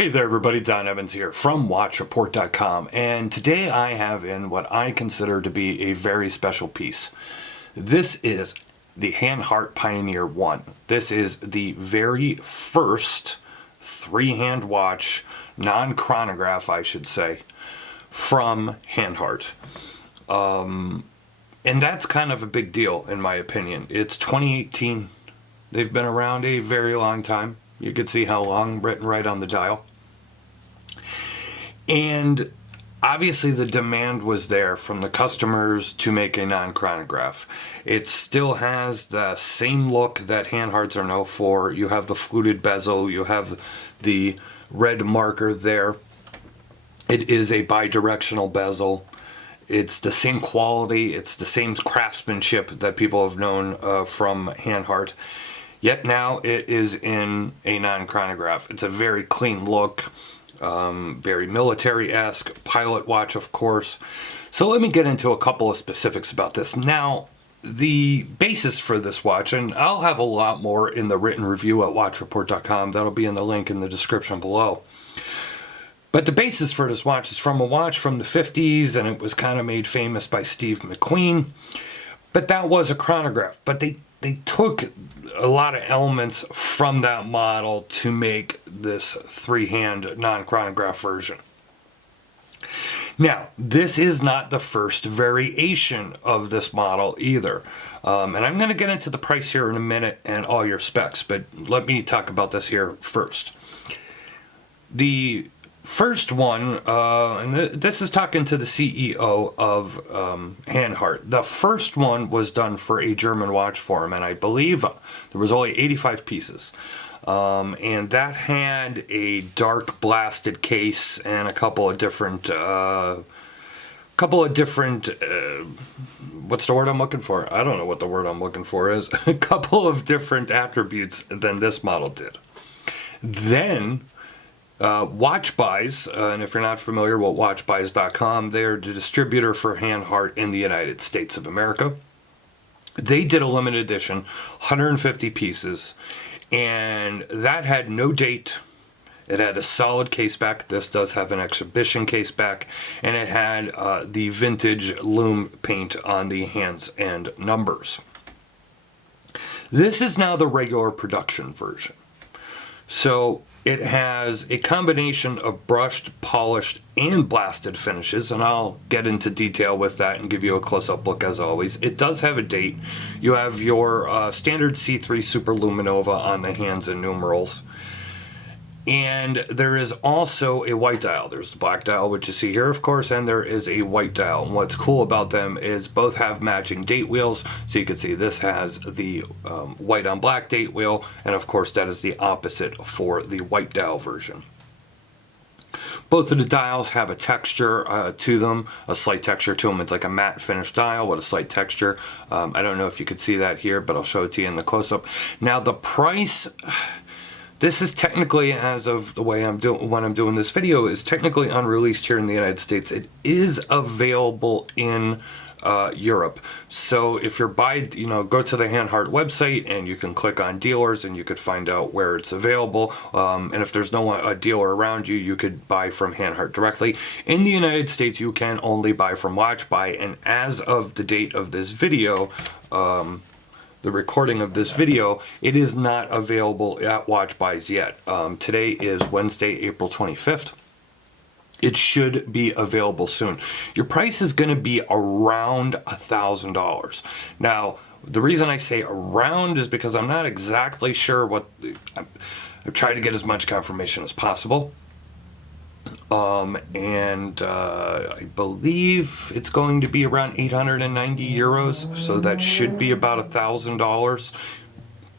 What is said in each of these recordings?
Hey there everybody, Don Evans here from WatchReport.com, and today I have in what I consider to be a very special piece. This is the Hanhart Pioneer One. This is the very first three-hand watch, non-chronograph I should say, from Hanhart. And that's kind of a big deal in my opinion. It's 2018. They've been around a very long time. You can see how long written right on the dial. And obviously the demand was there from the customers to make a non-chronograph. It still has the same look that Hanharts are known for. You have the fluted bezel, you have the red marker there. It is a bi-directional bezel. It's the same quality, it's the same craftsmanship that people have known from Hanhart. Yet now it is in a non-chronograph. It's a very clean look. Very military-esque, pilot watch of course. So let me get into a couple of specifics about this. Now, the basis for this watch, and I'll have a lot more in the written review at watchreport.com, that'll be in the link in the description below. But the basis for this watch is from a watch from the 50s, and it was kind of made famous by Steve McQueen. But that was a chronograph, but they took a lot of elements from that model to make this three-hand non-chronograph version. Now, this is not the first variation of this model either. And I'm going to get into the price here in a minute and all your specs, but let me talk about this here first. The first one, and this is talking to the CEO of Hanhart. The first one was done for a German watch forum, and I believe there was only 85 pieces. And that had a dark blasted case and a couple of different, what's the word I'm looking for? I don't know what the word I'm looking for is. A couple of different attributes than this model did. Then Watchbuys, and if you're not familiar with Watchbuys.com, they're the distributor for Hanhart in the United States of America. They did a limited edition, 150 pieces, and that had no date. It had a solid case back. This does have an exhibition case back, and it had the vintage lume paint on the hands and numbers. This is now the regular production version. So it has a combination of brushed, polished, and blasted finishes, and I'll get into detail with that and give you a close-up look as always. It does have a date. You have your standard C3 Super Luminova on the hands and numerals. And there is also a white dial. There's the black dial, which you see here, of course, and there is a white dial. And what's cool about them is both have matching date wheels. So you can see this has the white on black date wheel, and of course that is the opposite for the white dial version. Both of the dials have a texture to them, a slight texture to them. It's like a matte finish dial with a slight texture. I don't know if you could see that here, but I'll show it to you in the close-up. Now the price... This is technically, as of the way when I'm doing this video, is technically unreleased here in the United States. It is available in Europe. So if you're go to the Hanhart website and you can click on dealers and you could find out where it's available. And if there's a dealer around you, you could buy from Hanhart directly. In the United States, you can only buy from Watchbuy, and as of the date of this video, the recording of this video, it is not available at Watchbuys yet. Today is Wednesday, April 25th. It should be available soon. Your price is going to be around $1,000. Now, the reason I say around is because I'm not exactly sure what... I've tried to get as much confirmation as possible. I believe it's going to be around 890 euros, so that should be about $1,000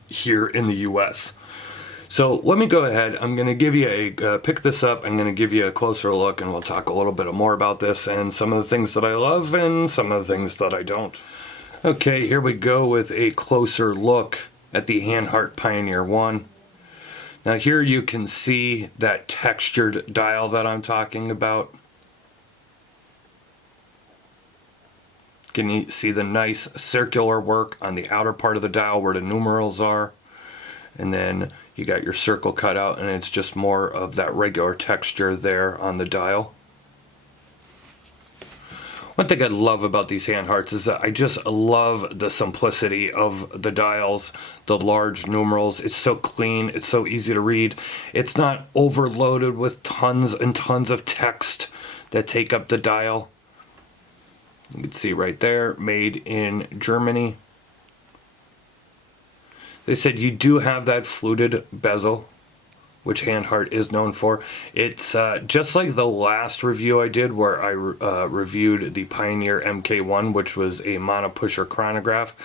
here in the US. So let me go ahead. I'm going to give you pick this up. I'm going to give you a closer look, and we'll talk a little bit more about this and some of the things that I love and some of the things that I don't. Okay, here we go with a closer look at the Hanhart Pioneer One. Now here you can see that textured dial that I'm talking about. Can you see the nice circular work on the outer part of the dial where the numerals are? And then You got your circle cut out, and it's just more of that regular texture there on the dial. One thing I love about these Hanharts is that I just love the simplicity of the dials, the large numerals. It's so clean, it's so easy to read. It's not overloaded with tons and tons of text that take up the dial. You can see right there, made in Germany. They said you do have that fluted bezel, which Hanhart is known for. It's just like the last review I did where I reviewed the Pioneer MK1, which was a monopusher chronograph.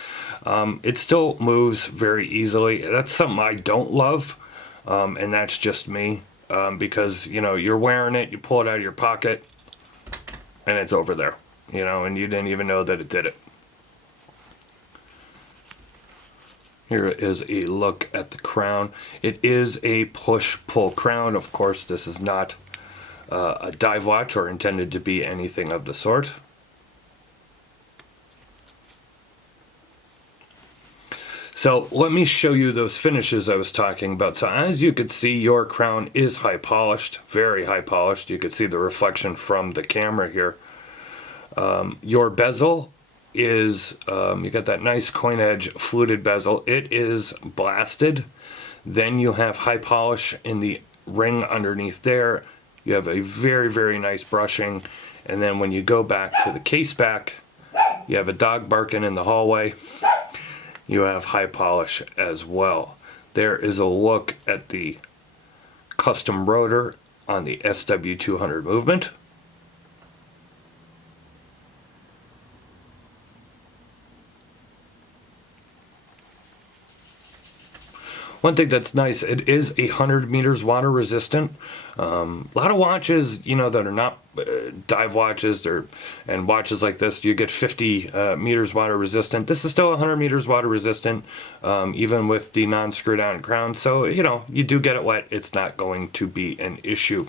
It still moves very easily. That's something I don't love, and that's just me, because, you know, you're wearing it, you pull it out of your pocket, and it's over there, you know, and you didn't even know that it did it. Here is a look at the crown. It is a push-pull crown. Of course, this is not a dive watch or intended to be anything of the sort. So let me show you those finishes I was talking about. So as you can see, your crown is high polished, very high polished. You can see the reflection from the camera here. Your bezel is, you got that nice coin edge fluted bezel. It is blasted. Then you have high polish in the ring underneath there. You have a very, very nice brushing. And then when you go back to the case back, you have a dog barking in the hallway. You have high polish as well. There is a look at the custom rotor on the SW200 movement. One thing that's nice, it is 100 meters water resistant. A lot of watches, you know, that are not dive watches and watches like this, you get 50 meters water resistant. This is still 100 meters water resistant, even with the non-screw down crown. So, you know, you do get it wet, it's not going to be an issue.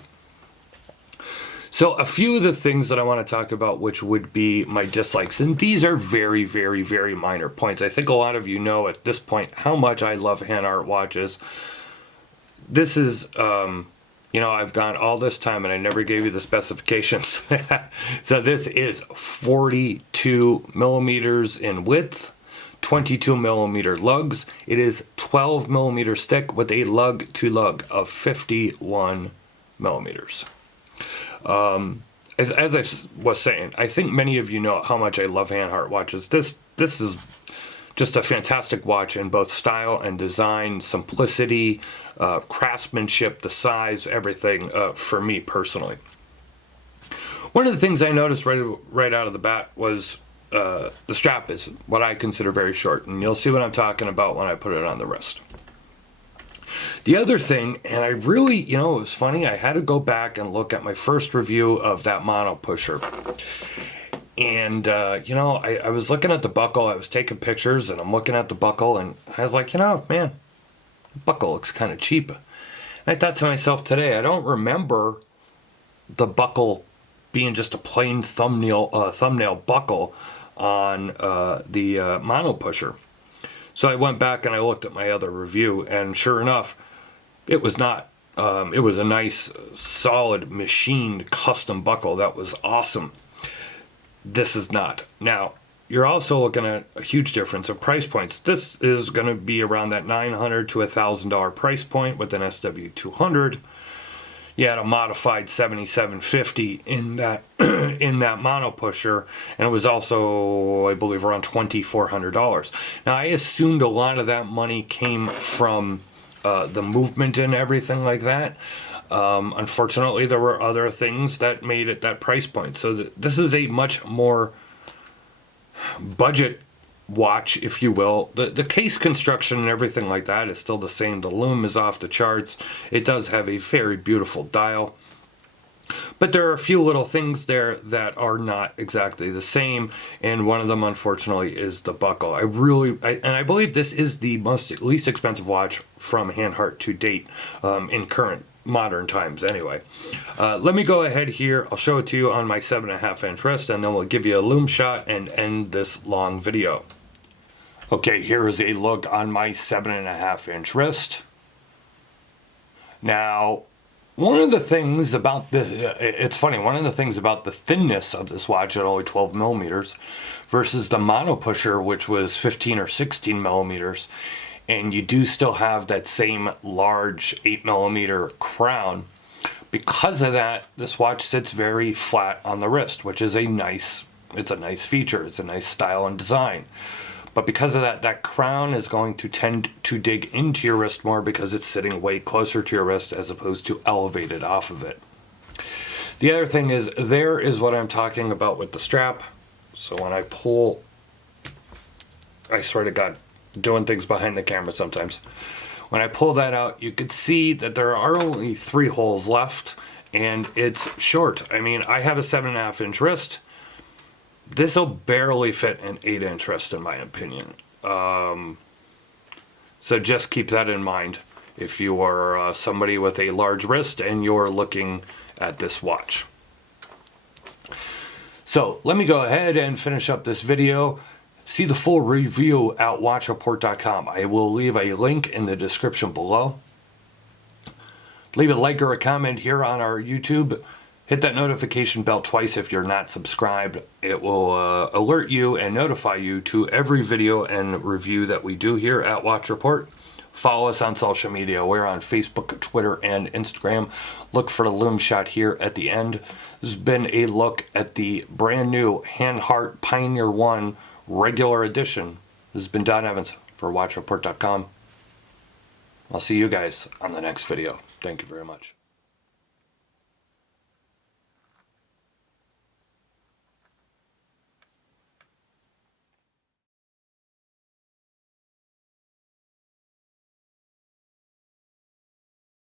So a few of the things that I want to talk about, which would be my dislikes, and these are very, very, very minor points. I think a lot of you know at this point how much I love Hanhart watches. This is, you know, I've gone all this time and I never gave you the specifications. So this is 42 millimeters in width, 22 millimeter lugs. It is 12 millimeter stick with a lug to lug of 51 millimeters. As I was saying, I think many of you know how much I love Hanhart watches. This is just a fantastic watch in both style and design, simplicity, craftsmanship, the size, everything, for me personally. One of the things I noticed right out of the bat was the strap is what I consider very short, and you'll see what I'm talking about when I put it on the wrist. The other thing, and I really, you know, it was funny, I had to go back and look at my first review of that mono pusher. And, you know, I was looking at the buckle, I was taking pictures, and I'm looking at the buckle, and I was like, you know, man, the buckle looks kind of cheap. And I thought to myself today, I don't remember the buckle being just a plain thumbnail buckle on the mono pusher. So I went back and I looked at my other review, and sure enough, it was not. It was a nice, solid, machined custom buckle that was awesome. This is not. Now, you're also looking at a huge difference of price points. This is going to be around that $900 to $1,000 price point with an SW200. You had a modified $7750 in that in that mono pusher, and it was also, I believe, around $2,400. Now, I assumed a lot of that money came from the movement and everything like that. Unfortunately, there were other things that made it that price point. So this is a much more budget watch, if you will. The case construction and everything like that is still the same. The lume is off the charts. It does have a very beautiful dial. But there are a few little things there that are not exactly the same, and one of them, unfortunately, is the buckle. I believe this is the least expensive watch from Hanhart to date, in current modern times anyway. Let me go ahead here. I'll show it to you on my 7.5 inch wrist, and then we'll give you a lume shot and end this long video. Okay, here is a look on my 7.5 inch wrist. Now, one of the things about it's funny, one of the things about the thinness of this watch at only 12 millimeters versus the mono pusher, which was 15 or 16 millimeters, and you do still have that same large 8 millimeter crown. Because of that, this watch sits very flat on the wrist, which is a nice feature. It's a nice style and design. But because of that, that crown is going to tend to dig into your wrist more because it's sitting way closer to your wrist as opposed to elevated off of it. The other thing is, there is what I'm talking about with the strap. So when I pull, I swear to God, doing things behind the camera sometimes. When I pull that out, you can see that there are only 3 holes left, and it's short. I mean, I have a 7.5-inch wrist. This will barely fit an 8-inch wrist, in my opinion. So just keep that in mind if you are somebody with a large wrist and you're looking at this watch. So let me go ahead and finish up this video. See the full review at watchreport.com. I will leave a link in the description below. Leave a like or a comment here on our YouTube. Hit that notification bell twice if you're not subscribed. It will alert you and notify you to every video and review that we do here at Watch Report. Follow us on social media. We're on Facebook, Twitter, and Instagram. Look for the loom shot here at the end. This has been a look at the brand new Hanhart Pioneer One regular edition. This has been Don Evans for WatchReport.com. I'll see you guys on the next video. Thank you very much.